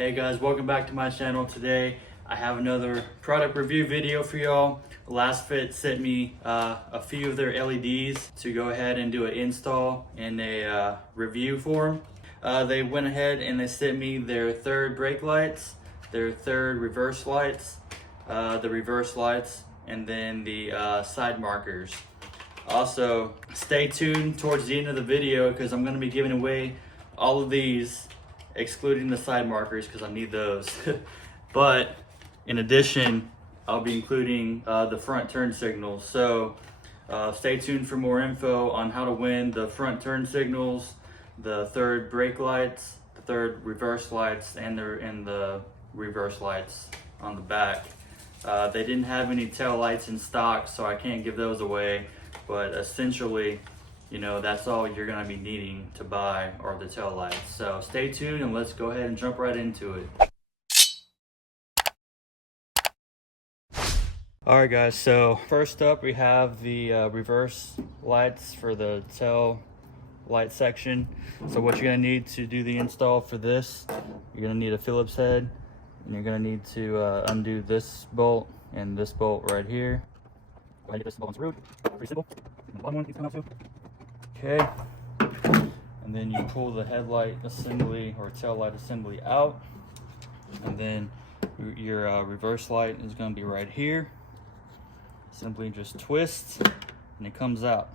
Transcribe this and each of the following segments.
Hey guys, welcome back to my channel. Today I have another product review video for y'all. Lasfit sent me a few of their LEDs to go ahead and do an install and a review for them. They went ahead and they sent me their third brake lights, their third reverse lights, the reverse lights, and then the side markers. Also, stay tuned towards the end of the video because I'm going to be giving away all of these, excluding the side markers because I need those. But in addition, I'll be including the front turn signals. So stay tuned for more info on how to win the front turn signals, the third brake lights, the third reverse lights, and the reverse lights on the back. They didn't have any tail lights in stock, so I can't give those away. But essentially, you know, that's all you're gonna be needing to buy are the tail lights. So stay tuned and let's go ahead and jump right into it. All right guys, so first up we have the reverse lights for the tail light section. So what you're gonna need to do the install for this, you're gonna need a Phillips head, and you're gonna need to undo this bolt and this bolt right here. Go ahead and get this bolt unscrewed. Pretty simple. And the bottom one needs to come out too. Okay, and then you pull the headlight assembly or tail light assembly out, and then your reverse light is going to be right here. Simply just twist and it comes out.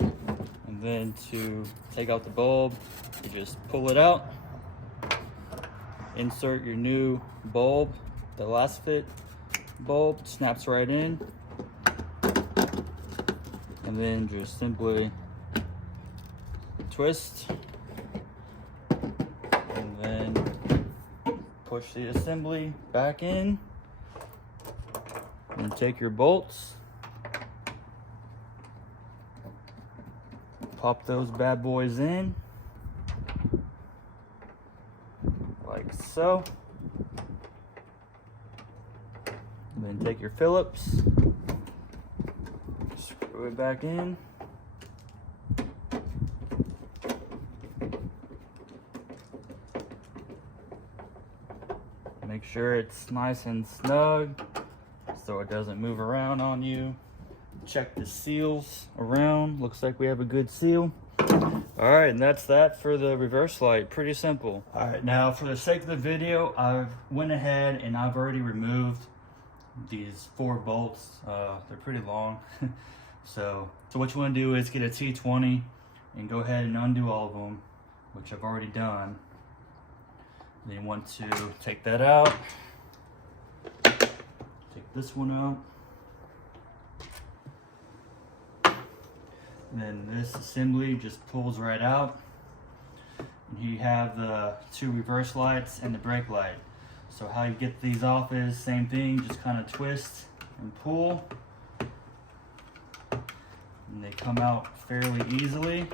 And then to take out the bulb, you just pull it out, insert your new bulb, the Lasfit bulb, snaps right in. And then just simply twist and then push the assembly back in and take your bolts, pop those bad boys in like so, and then take your Phillips, screw it back in. Make sure it's nice and snug so it doesn't move around on you. Check the seals around. Looks like we have a good seal. All right, and that's that for the reverse light. Pretty simple. All right, now for the sake of the video, I've went ahead and I've already removed these 4 bolts. They're pretty long. So what you want to do is get a T20 and go ahead and undo all of them, which I've already done. Then you want to take that out, take this one out, and then this assembly just pulls right out. And here you have the 2 reverse lights and the brake light. So how you get these off is same thing, just kind of twist and pull. And they come out fairly easily.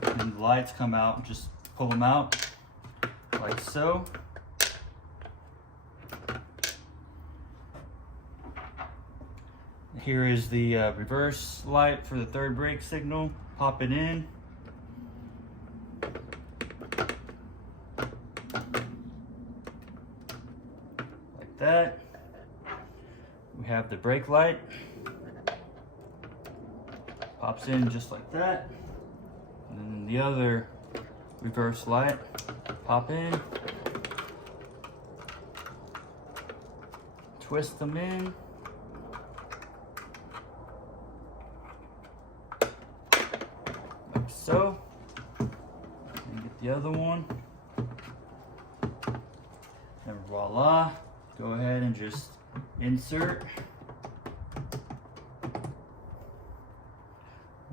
And the lights come out, just pull them out like so. Here is the reverse light for the third brake signal. Pop it in. That. We have the brake light, pops in just like that, and then the other reverse light, pop in, twist them in, like so, and get the other one, and voila. Go ahead and just insert.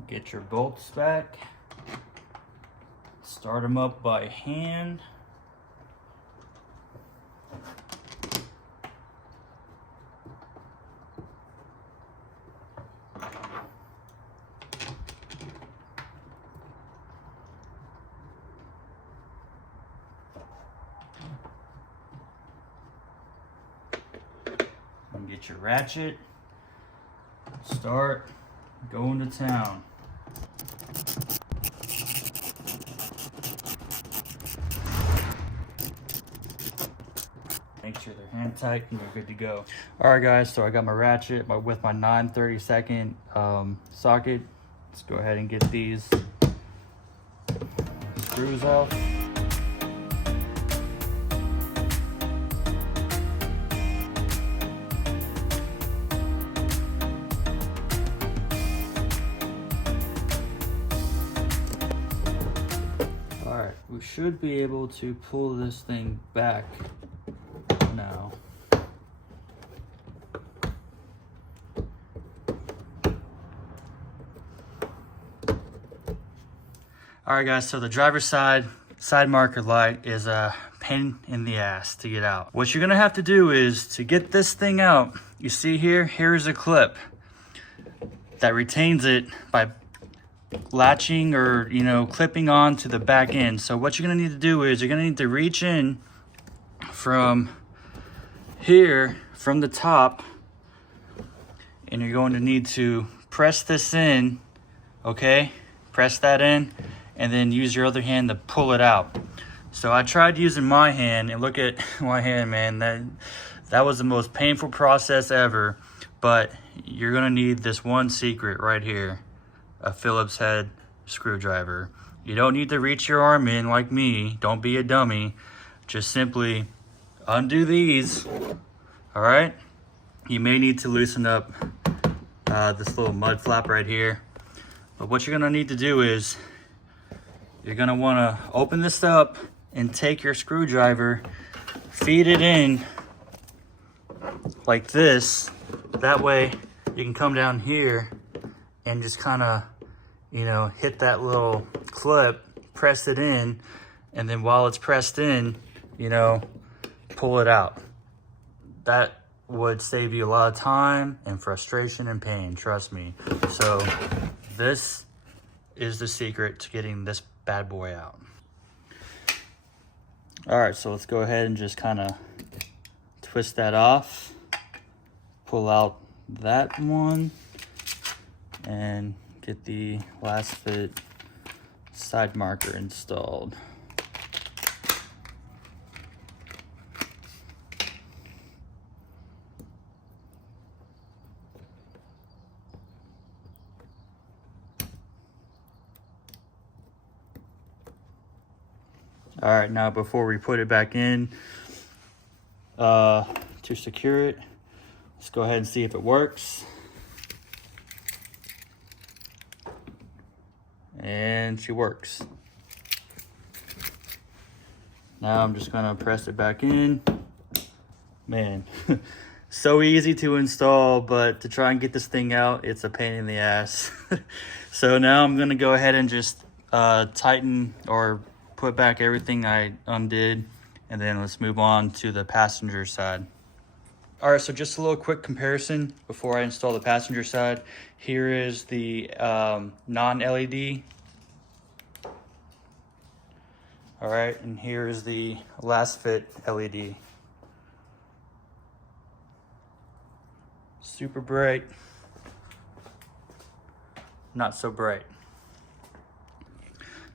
Get your bolts back. Start them up by hand. Get your ratchet, start, Going to town. Make sure they're hand tight and you're good to go. All right guys, so I got my ratchet with my 9/32 socket. Let's go ahead and get these screws off. All right, we should be able to pull this thing back now. All right guys, so the driver's side marker light is a pain in the ass to get out. What you're gonna have to do is to get this thing out, you see here's a clip that retains it by latching or, you know, clipping on to the back end. So what you're gonna need to do is you're gonna need to reach in from here, from the top, and you're going to need to press this in, okay? Press that in, and then use your other hand to pull it out. So I tried using my hand, and look at my hand, man. That was the most painful process ever, but you're gonna need this one secret right here, a Phillips head screwdriver. You don't need to reach your arm in like me. Don't be a dummy. Just simply undo these, all right? You may need to loosen up this little mud flap right here. But what you're gonna need to do is you're gonna wanna open this up and take your screwdriver, feed it in like this. That way you can come down here and just kinda, you know, hit that little clip, press it in, and then while it's pressed in, you know, pull it out. That would save you a lot of time and frustration and pain, trust me. So this is the secret to getting this bad boy out. All right, so let's go ahead and just kind of twist that off, pull out that one, and get the Lasfit side marker installed. All right, now before we put it back in to secure it, let's go ahead and see if it works. And she works. Now I'm just gonna press it back in. Man, so easy to install, but to try and get this thing out, it's a pain in the ass. So now I'm gonna go ahead and just tighten or put back everything I undid, and then let's move on to the passenger side. All right, so just a little quick comparison before I install the passenger side. Here is the non-LED. All right, and here is the Lasfit LED. Super bright, not so bright.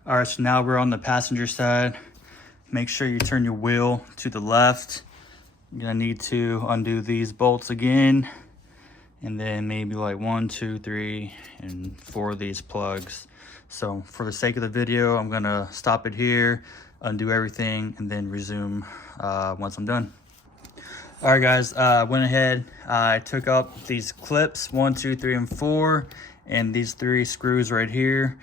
All right, so now we're on the passenger side. Make sure you turn your wheel to the left. You're gonna need to undo these bolts again, and then maybe like 1, 2, 3, and 4 of these plugs. So for the sake of the video, I'm gonna stop it here, undo everything, and then resume once I'm done. All right, guys, went ahead, I took up these clips, 1, 2, 3, and 4, and these 3 screws right here.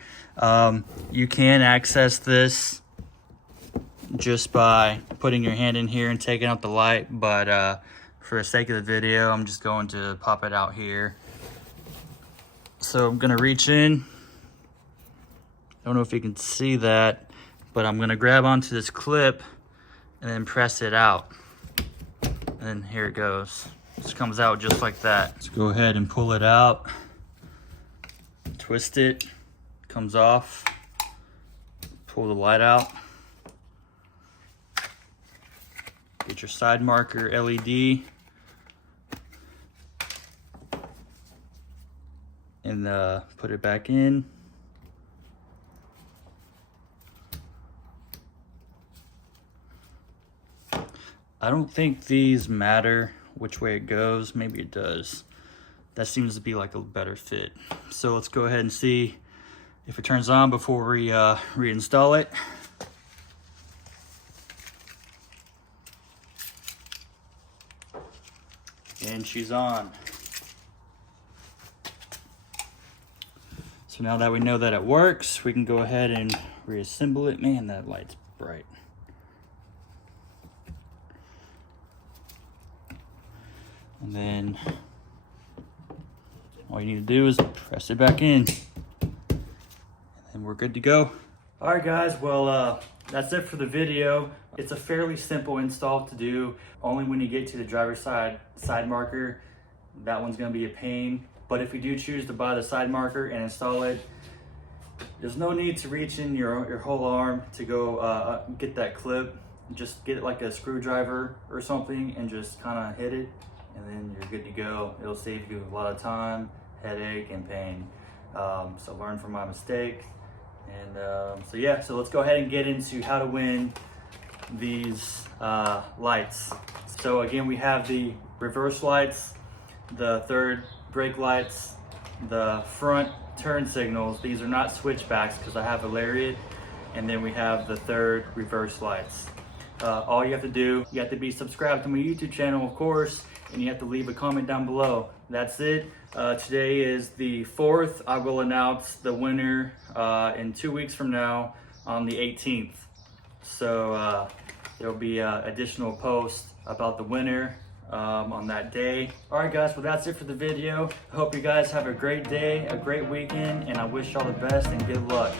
You can access this just by putting your hand in here and taking out the light, but for the sake of the video, I'm just going to pop it out here. So I'm gonna reach in. I don't know if you can see that, but I'm gonna grab onto this clip and then press it out. And here it goes. This comes out just like that. Let's go ahead and pull it out. Twist it, comes off. Pull the light out. Get your side marker LED. and put it back in. I don't think these matter which way it goes. Maybe it does. That seems to be like a better fit. So let's go ahead and see if it turns on before we reinstall it. And she's on. So now that we know that it works, we can go ahead and reassemble it. Man, that light's bright. And then all you need to do is press it back in, and we're good to go. All right, guys, well, that's it for the video. It's a fairly simple install to do. Only when you get to the driver's side marker, that one's gonna be a pain. But if you do choose to buy the side marker and install it, there's no need to reach in your whole arm to go get that clip. Just get it like a screwdriver or something and just kind of hit it, and then you're good to go. It'll save you a lot of time, headache, and pain. So learn from my mistake. And so yeah, so let's go ahead and get into how to win these lights. So again, we have the reverse lights, the third brake lights, the front turn signals. These are not switchbacks because I have a lariat. And then we have the third reverse lights. All you have to do, you have to be subscribed to my YouTube channel, of course, and you have to leave a comment down below. That's it. Today is the 4th. I will announce the winner in 2 weeks from now on the 18th. So there'll be additional posts about the winner on that day. All right, guys, well, that's it for the video. I hope you guys have a great day, a great weekend, and I wish y'all the best and good luck.